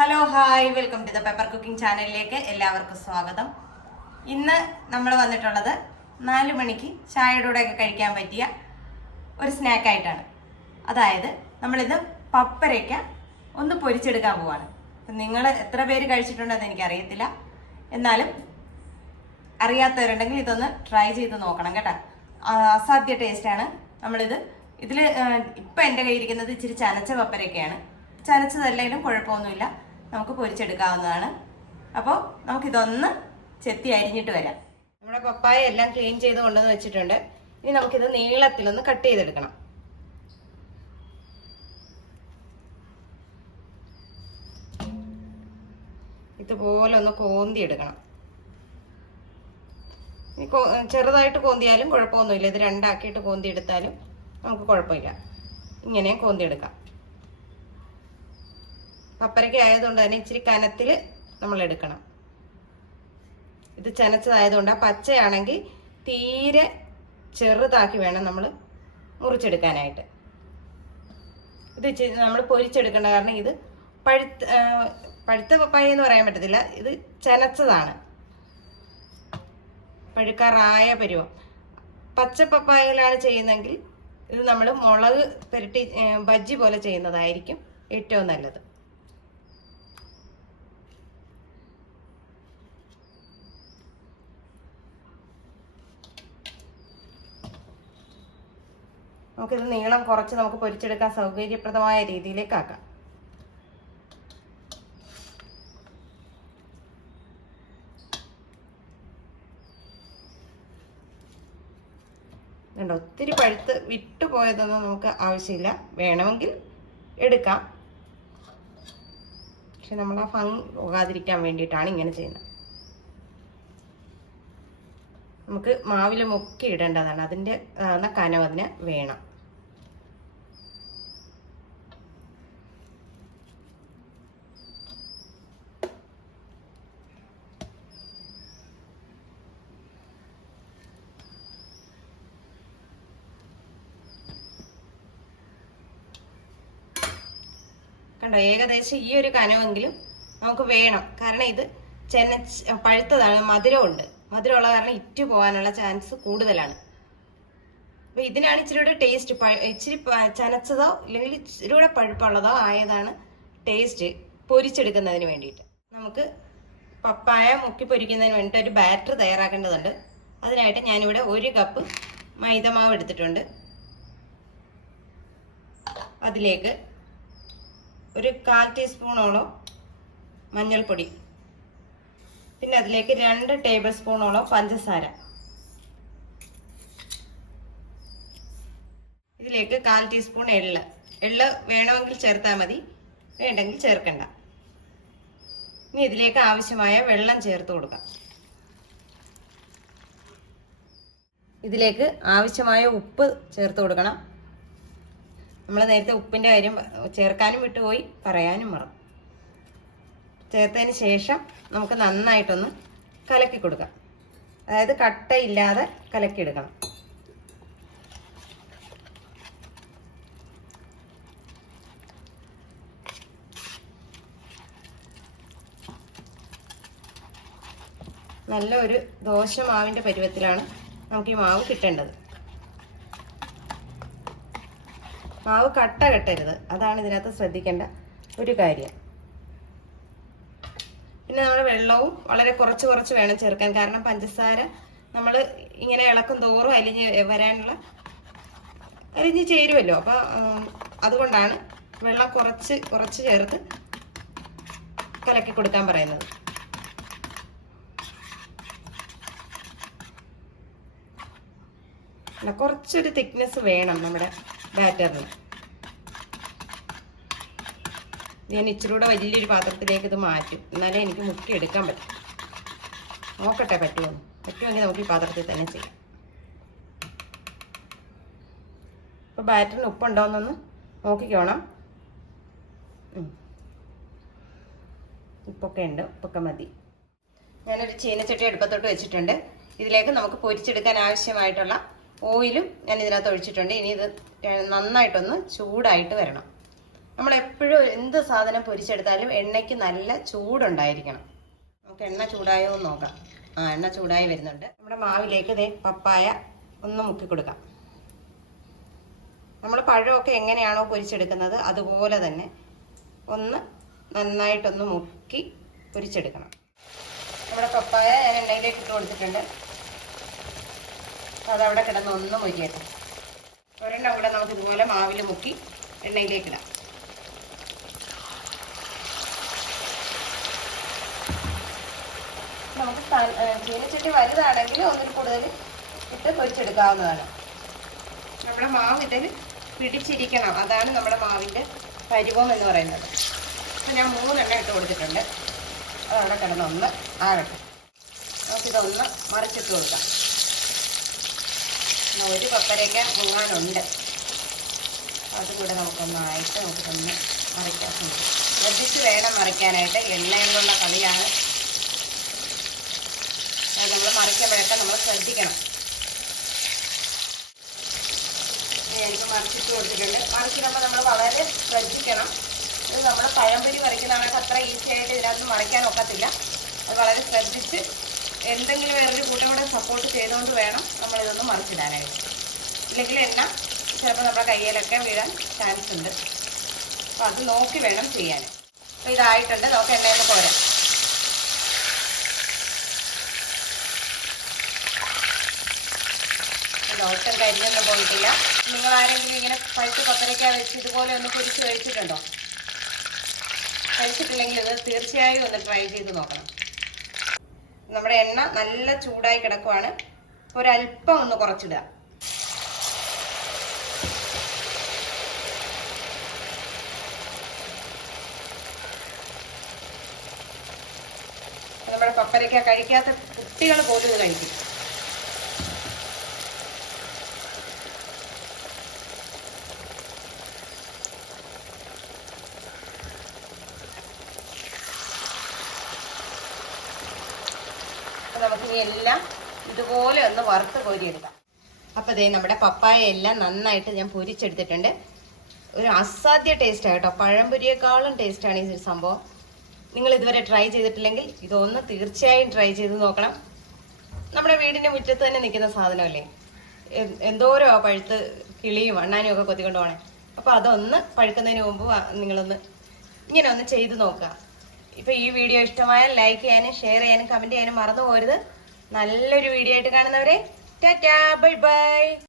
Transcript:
Hello hi welcome to the paper cooking ചാനലിലേക്ക് എല്ലാവർക്കും സ്വാഗതം. ഇന്ന് നമ്മൾ വന്നിട്ടുള്ളത് നാല് മണിക്ക് ചായയുടെ കൂടെയൊക്കെ കഴിക്കാൻ പറ്റിയ ഒരു സ്നാക്കായിട്ടാണ് അതായത് നമ്മളിത് പപ്പരയ്ക്ക ഒന്ന് പൊരിച്ചെടുക്കാൻ പോവാണ്. നിങ്ങൾ എത്ര പേര് കഴിച്ചിട്ടുണ്ടെന്ന് എനിക്കറിയത്തില്ല. എന്നാലും അറിയാത്തവരുണ്ടെങ്കിൽ ഇതൊന്ന് ട്രൈ ചെയ്ത് നോക്കണം കേട്ടോ. അസാധ്യ ടേസ്റ്റാണ് നമ്മളിത് ഇതിൽ ഇപ്പം എന്റെ കയ്യിരിക്കുന്നത് ഇച്ചിരി ചനച്ച പപ്പരയ്ക്കയാണ്. ചനച്ചതല്ലെങ്കിലും കുഴപ്പമൊന്നുമില്ല. നമുക്ക് പൊരിച്ചെടുക്കാവുന്നതാണ്. അപ്പോൾ നമുക്കിതൊന്ന് ചെത്തി അരിഞ്ഞിട്ട് വരാം. നമ്മുടെ പപ്പായ എല്ലാം ക്ലീൻ ചെയ്ത് കൊണ്ടുവന്ന് വെച്ചിട്ടുണ്ട്. ഇനി നമുക്കിത് നീളത്തിലൊന്ന് കട്ട് ചെയ്തെടുക്കണം. ഇതുപോലെ ഒന്ന് കോന്തി എടുക്കണം ചെറുതായിട്ട് കോന്തിയാലും കുഴപ്പമൊന്നുമില്ല. ഇത് രണ്ടാക്കിയിട്ട് കോന്തി എടുത്താലും നമുക്ക് കുഴപ്പമില്ല. ഇങ്ങനെ കോന്തി എടുക്കാം പപ്പരയ്ക്ക ആയതുകൊണ്ട് തന്നെ ഇച്ചിരി കനത്തിൽ നമ്മൾ എടുക്കണം. ഇത് ചനച്ചതായതുകൊണ്ട് ആ പച്ചയാണെങ്കിൽ തീരെ ചെറുതാക്കി വേണം നമ്മൾ മുറിച്ചെടുക്കാനായിട്ട്. ഇത് നമ്മൾ പൊരിച്ചെടുക്കേണ്ട കാരണം ഇത് പഴുത്ത പഴുത്ത പപ്പായ എന്ന് പറയാൻ പറ്റത്തില്ല. ഇത് ചനച്ചതാണ്. പഴുക്കാറായ പരുവം. പച്ച പപ്പായയിലാണ് ചെയ്യുന്നതെങ്കിൽ ഇത് നമ്മൾ മുളക് പുരട്ടി ബജ്ജി പോലെ ചെയ്യുന്നതായിരിക്കും ഏറ്റവും നല്ലത്. നമുക്കിത് നീളം കുറച്ച് നമുക്ക് പൊരിച്ചെടുക്കാൻ സൗകര്യപ്രദമായ രീതിയിലേക്ക് ആക്കാം. കണ്ടോ ഒത്തിരി പഴുത്ത് വിട്ടുപോയതൊന്നും നമുക്ക് ആവശ്യമില്ല. വേണമെങ്കിൽ എടുക്കാം. പക്ഷെ നമ്മൾ ആ ഭംഗി പോകാതിരിക്കാൻ വേണ്ടിയിട്ടാണ് ഇങ്ങനെ ചെയ്യുന്നത്. നമുക്ക് മാവിൽ മുക്കി ഇടേണ്ടതാണ്. അതിന്റെ കനവതിന് വേണം. കണ്ടോ? ഏകദേശം ഈ ഒരു കനവെങ്കിലും നമുക്ക് വേണം. കാരണം ഇത് ചെന പഴുത്തതാണ് മധുരമുണ്ട്. മധുരമുള്ള കാരണം ഇറ്റു പോകാനുള്ള ചാൻസ് കൂടുതലാണ്. അപ്പൊ ഇതിനാണ് ഇച്ചിരി കൂടെ ടേസ്റ്റ് ഇച്ചിരി ചനച്ചതോ അല്ലെങ്കിൽ ഇച്ചിരി കൂടെ പഴുപ്പുള്ളതോ ആയതാണ് ടേസ്റ്റ് പൊരിച്ചെടുക്കുന്നതിന് വേണ്ടിയിട്ട്. നമുക്ക് പപ്പായ മുക്കി പൊരിക്കുന്നതിന് വേണ്ടിയിട്ട് ഒരു ബാറ്റർ തയ്യാറാക്കേണ്ടതുണ്ട്. അതിനായിട്ട് ഞാനിവിടെ ഒരു കപ്പ് മൈദമാവ് എടുത്തിട്ടുണ്ട്. അതിലേക്ക് ഒരു കാൽ ടീസ്പൂണോളം മഞ്ഞൾപ്പൊടി. പിന്നെ അതിലേക്ക് രണ്ട് ടേബിൾ സ്പൂണോളം പഞ്ചസാര. ഇതിലേക്ക് കാൽ ടീസ്പൂൺ എള്ള്. എള്ള് വേണമെങ്കിൽ ചേർത്താൽ മതി വേണ്ടെങ്കിൽ ചേർക്കണ്ട. ഇനി ഇതിലേക്ക് ആവശ്യമായ വെള്ളം ചേർത്ത് കൊടുക്കാം. ഇതിലേക്ക് ആവശ്യമായ ഉപ്പ് ചേർത്ത് കൊടുക്കണം. നമ്മൾ നേരത്തെ ഉപ്പിന്റെ കാര്യം ചേർക്കാനും വിട്ടുപോയി പറയാനും മറന്നു. ചേർത്തതിന് ശേഷം നമുക്ക് നന്നായിട്ടൊന്ന് കലക്കി കൊടുക്കാം. അതായത് കട്ടയില്ലാതെ കലക്കിയെടുക്കണം. നല്ല ഒരു ദോശ മാവിന്റെ പരുവത്തിലാണ് നമുക്ക് ഈ മാവ് കിട്ടേണ്ടത്. മാവ് കട്ട കെട്ടരുത്. അതാണ് ഇതിനകത്ത് ശ്രദ്ധിക്കേണ്ട ഒരു കാര്യം. പിന്നെ നമ്മൾ വെള്ളവും വളരെ കുറച്ച് കുറച്ച് വേണം ചേർക്കാൻ. കാരണം പഞ്ചസാര നമ്മൾ ഇങ്ങനെ ഇളക്കും തോറും അലിഞ്ഞ് വരാനുള്ള അലിഞ്ഞ് ചേരുമല്ലോ അപ്പോൾ അതുകൊണ്ടാണ് വെള്ളം കുറച്ച് കുറച്ച് ചേർത്ത് കലക്കി കൊടുക്കാൻ പറയുന്നത്. കുറച്ചൊരു തിക്നെസ് വേണം നമ്മുടെ ബാറ്ററിന്. ഞാൻ ഇച്ചിരി കൂടെ വലിയൊരു പാത്രത്തിലേക്ക് ഇത് മാറ്റും. എന്നാലേ എനിക്ക് മുക്കി എടുക്കാൻ പറ്റും. നോക്കട്ടെ പറ്റുമോ പറ്റുമെങ്കിൽ നമുക്ക് ഈ പാത്രത്തിൽ തന്നെ ചെയ്യാം. അപ്പോൾ ബാറ്ററിന് ഉപ്പുണ്ടോയെന്നൊന്ന് നോക്കിക്കോണം. ഉപ്പൊക്കെ ഉണ്ട്. ഉപ്പൊക്കെ മതി. ഞാനൊരു ചീനച്ചട്ടി അടുപ്പത്തോട്ട് വെച്ചിട്ടുണ്ട്. ഇതിലേക്ക് നമുക്ക് പൊരിച്ചെടുക്കാൻ ആവശ്യമായിട്ടുള്ള ഓയിലും ഞാൻ ഇതിനകത്ത് ഒഴിച്ചിട്ടുണ്ട്. ഇനി ഇത് നന്നായിട്ടൊന്ന് ചൂടായിട്ട് വരണം. നമ്മൾ എപ്പോഴും എന്ത് സാധനം പൊരിച്ചെടുത്താലും എണ്ണയ്ക്ക് നല്ല ചൂടുണ്ടായിരിക്കണം. നമുക്ക് എണ്ണ ചൂടായോ എന്ന് നോക്കാം. ആ എണ്ണ ചൂടായി വരുന്നുണ്ട്. നമ്മുടെ മാവിലേക്ക് ഇതേ പപ്പായ ഒന്ന് മുക്കി കൊടുക്കാം. നമ്മൾ പഴമൊക്കെ എങ്ങനെയാണോ പൊരിച്ചെടുക്കുന്നത് അതുപോലെ തന്നെ ഒന്ന് നന്നായിട്ടൊന്ന് മുക്കി പൊരിച്ചെടുക്കണം. നമ്മുടെ പപ്പായ ഞാൻ എണ്ണയിലേക്ക് ഇട്ട് കൊടുത്തിട്ടുണ്ട്. അതവിടെ കിടന്ന് ഒന്ന് മുരിയട്ടെ. ഒരെണ്ണം കൂടെ നമുക്ക് ഇതുപോലെ മാവിൽ മുക്കി എണ്ണയിലേക്ക് നമുക്ക് ചീനച്ചട്ടി വലുതാണെങ്കിൽ ഒന്നിൽ കൂടുതൽ ഇട്ട് പൊരിച്ചെടുക്കാവുന്നതാണ്. നമ്മുടെ മാവ് ഇതിൽ പിടിച്ചിരിക്കണം. അതാണ് നമ്മുടെ മാവിന്റെ പരിവം എന്ന് പറയുന്നത്. അപ്പം ഞാൻ മൂന്നെണ്ണം ഇട്ട് കൊടുത്തിട്ടുണ്ട്. അതവിടെ കിടന്ന് ഒന്ന് ആകട്ടെ നമുക്കിതൊന്ന് മറിച്ചിട്ട് കൊടുക്കാം. ഒരു പപ്പരയ്ക്ക മുങ്ങാനുണ്ട്. അതുകൂടെ നമുക്കൊന്ന് ആയിട്ട് നമുക്കൊന്ന് മറിക്കാം. ശ്രദ്ധിച്ച് വേണം മറിക്കാനായിട്ട്. എണ്ണയിലുള്ള കളിയാണ് അത് നമ്മൾ മറിക്കുമ്പോഴൊക്കെ നമ്മൾ ശ്രദ്ധിക്കണം. എനിക്ക് മറിച്ചിട്ട് കൊടുത്തിട്ടുണ്ട്. മറിച്ചിടുമ്പോൾ നമ്മൾ വളരെ ശ്രദ്ധിക്കണം. ഇത് നമ്മൾ പഴംപൊരി മറിക്കുന്നതാണെങ്കിൽ അത്ര ഈസി ആയിട്ട് ഇതിനകത്ത് മറിക്കാൻ ഒക്കത്തില്ല. അത് വളരെ ശ്രദ്ധിച്ച് എന്തെങ്കിലും വേറൊരു കൂട്ടം കൂടെ സപ്പോർട്ട് ചെയ്തുകൊണ്ട് വേണം നമ്മൾ നമ്മളിതൊന്ന് മറിച്ചിടാനായിട്ട്. ഇല്ലെങ്കിൽ എണ്ണ ചിലപ്പോൾ നമ്മുടെ കയ്യിലൊക്കെ വീഴാൻ ചാൻസ് ഉണ്ട്. അപ്പോൾ അത് നോക്കി വേണം ചെയ്യാൻ. അപ്പോൾ ഇതായിട്ടുണ്ട്. നമുക്ക് എണ്ണയിൽ പോരാം. ഒട്ടും കരിഞ്ഞൊന്നും പോയിട്ടില്ല. നിങ്ങൾ ആരെങ്കിലും ഇങ്ങനെ പഴുത്ത് പത്തരയ്ക്ക വെച്ച് ഇതുപോലെ ഒന്ന് പൊരിച്ച് കഴിച്ചിട്ടുണ്ടോ? കഴിച്ചിട്ടില്ലെങ്കിൽ ഇത് തീർച്ചയായും ഒന്ന് ട്രൈ ചെയ്ത് നോക്കണം. നമ്മുടെ എണ്ണ നല്ല ചൂടായി കിടക്കുവാണ്. ഒരല്പം ഒന്ന് കുറച്ചിടുക. നമ്മുടെ പപ്പരയ്ക്ക കഴിക്കാത്ത കുട്ടികൾ പോലും ഇത് കഴിക്കും. ഇനി ഇതുപോലെ ഒന്ന് വറുത്ത് കോരിയെടുക്കാം. അപ്പോൾ ദേ നമ്മുടെ പപ്പായ എല്ലാം നന്നായിട്ട് ഞാൻ പൊരിച്ചെടുത്തിട്ടുണ്ട്. ഒരു അസാധ്യ ടേസ്റ്റാണ് കേട്ടോ. പഴംപൊരിയേക്കാളും ടേസ്റ്റാണ് ഈ സംഭവം. നിങ്ങൾ ഇതുവരെ ട്രൈ ചെയ്തിട്ടില്ലെങ്കിൽ ഇതൊന്ന് തീർച്ചയായും ട്രൈ ചെയ്ത് നോക്കണം. നമ്മുടെ വീടിന്റെ മുറ്റത്ത് തന്നെ നിൽക്കുന്ന സാധനമല്ലേ? എന്തോരോ പഴുത്ത് കിളിയും അണ്ണാനും ഒക്കെ കൊത്തിക്കൊണ്ട് പോകണേ അപ്പോൾ അതൊന്ന് പഴുക്കുന്നതിന് മുമ്പ് നിങ്ങളൊന്ന് ഇങ്ങനെ ഒന്ന് ചെയ്ത് നോക്കുക. ഇപ്പൊ ഈ വീഡിയോ ഇഷ്ടമായാൽ ലൈക്ക് ചെയ്യാനും ഷെയർ ചെയ്യാനും കമന്റ് ചെയ്യാനും മറന്നു പോരുത് നല്ലൊരു വീഡിയോ ആയിട്ട് കാണുന്നവരെ ടാറ്റാ ബൈ ബൈ